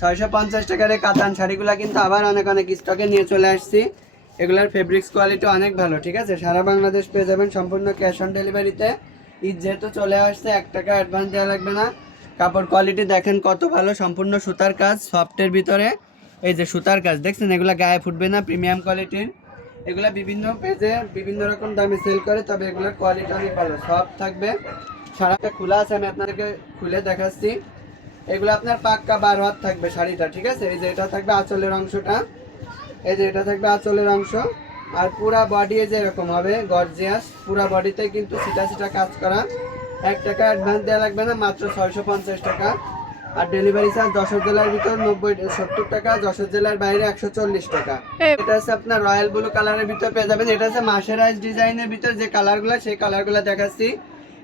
650 টাকার এই কাতান শাড়িগুলো কিন্তু আবার অনেক স্টকে নিয়ে চলে আসছি। এগুলার ফেব্রিক্স কোয়ালিটি অনেক ভালো, ঠিক আছে। সারা বাংলাদেশ পেয়ে যাবেন সম্পূর্ণ ক্যাশ অন ডেলিভারিতে। ঈদ যেহেতু চলে আসছে, 1 টাকা অ্যাডভান্স দেওয়া লাগবে না। কাপড় কোয়ালিটি দেখেন কত ভালো, সম্পূর্ণ সুতার কাজ, সফটের ভিতরে। এই যে সুতার কাজ দেখছেন, এগুলা গায়ে ফুটবে না, প্রিমিয়াম কোয়ালিটির। এগুলা বিভিন্ন পেজে বিভিন্ন রকম দামে সেল করে, তবে এগুলোর কোয়ালিটি অনেক ভালো, সফট থাকবে। সারাটা খোলা আছে, আমি আপনাদেরকে খুলে দেখাচ্ছি। এগুলো আপনার পাক্কা 12 হাত থাকবে শাড়িটা, ঠিক আছে। এই যে এটা থাকবে আঁচলের অংশটা, এই যে এটা থাকবে আঁচলের অংশ। আর পুরা বডি যে এরকম হবে গর্জিয়াস, পুরা বডিতে কিন্তু সিটা সিটা কাজ করা। 1 টাকা অ্যাডভান্স দেওয়া লাগবে না, মাত্র 650 টাকা। আর ডেলিভারি চার্জ যশোর জেলার ভিতর 70 টাকা, যশোর জেলার বাইরে 140 টাকা। এটা হচ্ছে আপনার রয়্যাল ব্লু কালারের ভিতর পেয়ে যাবেন। এটা হচ্ছে মার্শারাইজ ডিজাইনের ভিতর যে কালারগুলো, সেই কালারগুলো দেখাচ্ছি।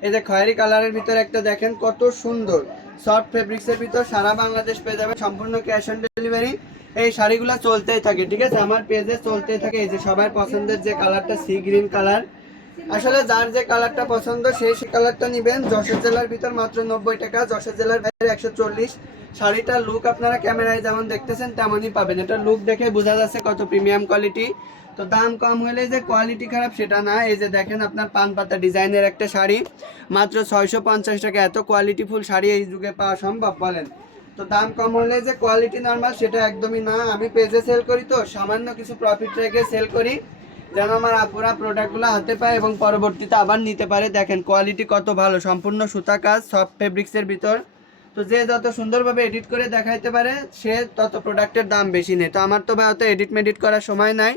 এই যে খয়েরি কালারের ভিতর একটা দেখেন কত সুন্দর সফট ফেব্রিক্সের ভিতর, সারা বাংলাদেশ পেয়ে যাবে সম্পূর্ণ ক্যাশ অন ডেলিভারি। এই শাড়িগুলো চলতেই থাকে, ঠিক আছে, আমার পেজে চলতেই থাকে। এই যে সবার পছন্দের যে কালারটা সি গ্রিন কালার, আসলে যার যে কালারটা পছন্দ সেই কালারটা নেবেন। যশোর জেলার ভিতর মাত্র 90 টাকা, যশোর জেলার বাইরে 140। শাড়িটার লুক আপনারা ক্যামেরায় যেমন দেখতেছেন তেমনই পাবেন। এটা লুক দেখে বোঝা যাচ্ছে কত প্রিমিয়াম কোয়ালিটি। তো দাম কম হলে যে কোয়ালিটি খারাপ সেটা না। এই যে দেখেন আপনার পান পাতা ডিজাইনের একটা শাড়ি, মাত্র 650 টাকা। এত কোয়ালিটিফুল শাড়ি এই যুগে পাওয়া সম্ভব বলেন? তো দাম কম হলে যে কোয়ালিটি নর্মাল সেটা একদমই না। আমি পেজে সেল করি, তো সামান্য কিছু প্রফিট রেখে সেল করি, যেন আমার আপুরা প্রোডাক্টগুলো হাতে পায় এবং পরবর্তীতে আবার নিতে পারে। দেখেন কোয়ালিটি কত ভালো, সম্পূর্ণ সুতা কাজ, সফট ফেব্রিক্সের ভিতর। তো যে যত সুন্দরভাবে এডিট করে দেখাইতে পারে সে তত প্রোডাক্টের দাম বেশি নেই। তো আমার তো ভাই অত এডিট মেডিট করার সময় নাই,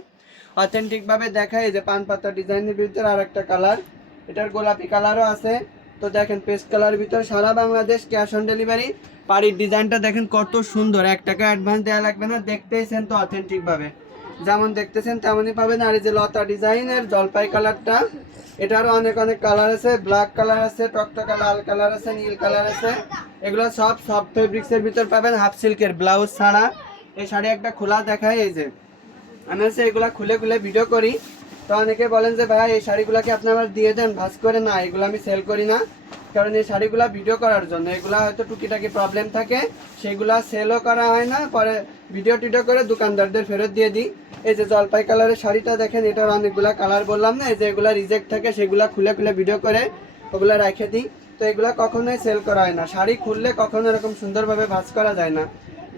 অথেন্টিকভাবে দেখায়। এই যে পান পাতা ডিজাইনের ভিতরে আর একটা কালার, এটার গোলাপি কালারও আছে। তো দেখেন পেস্ট কালারের ভিতরে, সারা বাংলাদেশ ক্যাশ অন ডেলিভারি। পাড়ির ডিজাইনটা দেখেন কত সুন্দর, 1 টাকা অ্যাডভান্স দেওয়া লাগবে না। দেখতেইছেন তো অথেন্টিকভাবে, যেমন দেখতেছেন তেমনই পাবেন। আর এই যে লতা ডিজাইনের জলপাই কালারটা, এটারও অনেক কালার আছে, ব্ল্যাক কালার আছে, টকটকা লাল কালার আছে, নীল কালার আছে। এগুলো সব সফট ফেব্রিক্সের ভিতর পাবেন, হাফ সিল্কের, ব্লাউজ ছাড়া। এই শাড়ি একটা খোলা দেখায়, এই যে আমি হচ্ছে এগুলা খুলে খুলে ভিডিও করি। তো অনেকে বলেন যে ভাই এই শাড়িগুলোকে আপনি আমার দিয়ে দেন ভাঁজ করে। না, এগুলো আমি সেল করি না, কারণ এই শাড়িগুলো ভিডিও করার জন্য। এগুলা হয়তো টুকিটাকি প্রবলেম থাকে, সেগুলা সেলও করা হয় না, পরে ভিডিও টিডিও করে দোকানদারদের ফেরত দিয়ে দিই। এই যে জলপাই কালারের শাড়িটা দেখেন, এটার অনেকগুলা কালার বললাম না, এই যে এগুলা রিজেক্ট থাকে, সেগুলা খুলে খুলে ভিডিও করে ওগুলা রেখে দিই। তো এগুলা কখনোই সেল করা হয় না, শাড়ি খুললে কখনো এরকম সুন্দরভাবে ভাঁজ করা যায় না।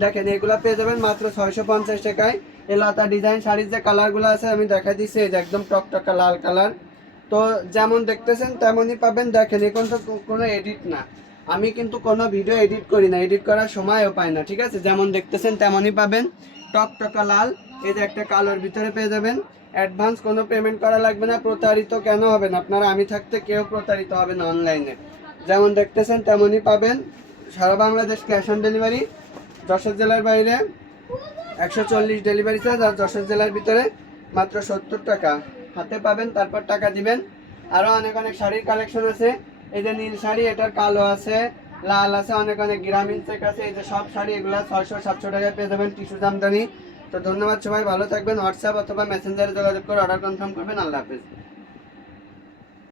দেখেন এগুলা পেয়ে যাবেন মাত্র 650 টাকায়। এই লতা ডিজাইন শাড়ির যে কালারগুলো আছে আমি দেখা দিচ্ছি, এই যে একদম টকটকা লাল কালার। তো যেমন দেখতেছেন তেমনই পাবেন। দেখেন এখন তো কোনো এডিট না, আমি কিন্তু কোনো ভিডিও এডিট করি না, এডিট করার সময়ও পাই না, ঠিক আছে। যেমন দেখতেছেন তেমনই পাবেন, টকটকা লাল। এই যে একটা কালোর ভিতরে পেয়ে যাবেন। অ্যাডভান্স কোনো পেমেন্ট করা লাগবে না। প্রতারিত কেন হবেন আপনারা? আমি থাকতে কেউ প্রতারিত হবে না অনলাইনে। যেমন দেখতেছেন তেমনই পাবেন, সারা Bangladesh cash on delivery. Jessore জেলার বাইরে 140 ডেলিভারি চার্জ, আর যশোর জেলার ভিতরে মাত্র 70 টাকা হাতে পাবেন, তারপর টাকা দিবেন। আরও অনেক শাড়ির কালেকশন আছে। এই যে নীল শাড়ি, এটার কালো আছে, লাল আছে, অনেক গ্রামীণ চেক আছে। এই যে সব শাড়ি এগুলো 600-700 টাকায় পেয়ে যাবেন, টিস্যু জামদানি। তো ধন্যবাদ, সবাই ভালো থাকবেন। হোয়াটসঅ্যাপ অথবা মেসেঞ্জারে যোগাযোগ করে অর্ডার কনফার্ম করবেন। আল্লাহ হাফেজ।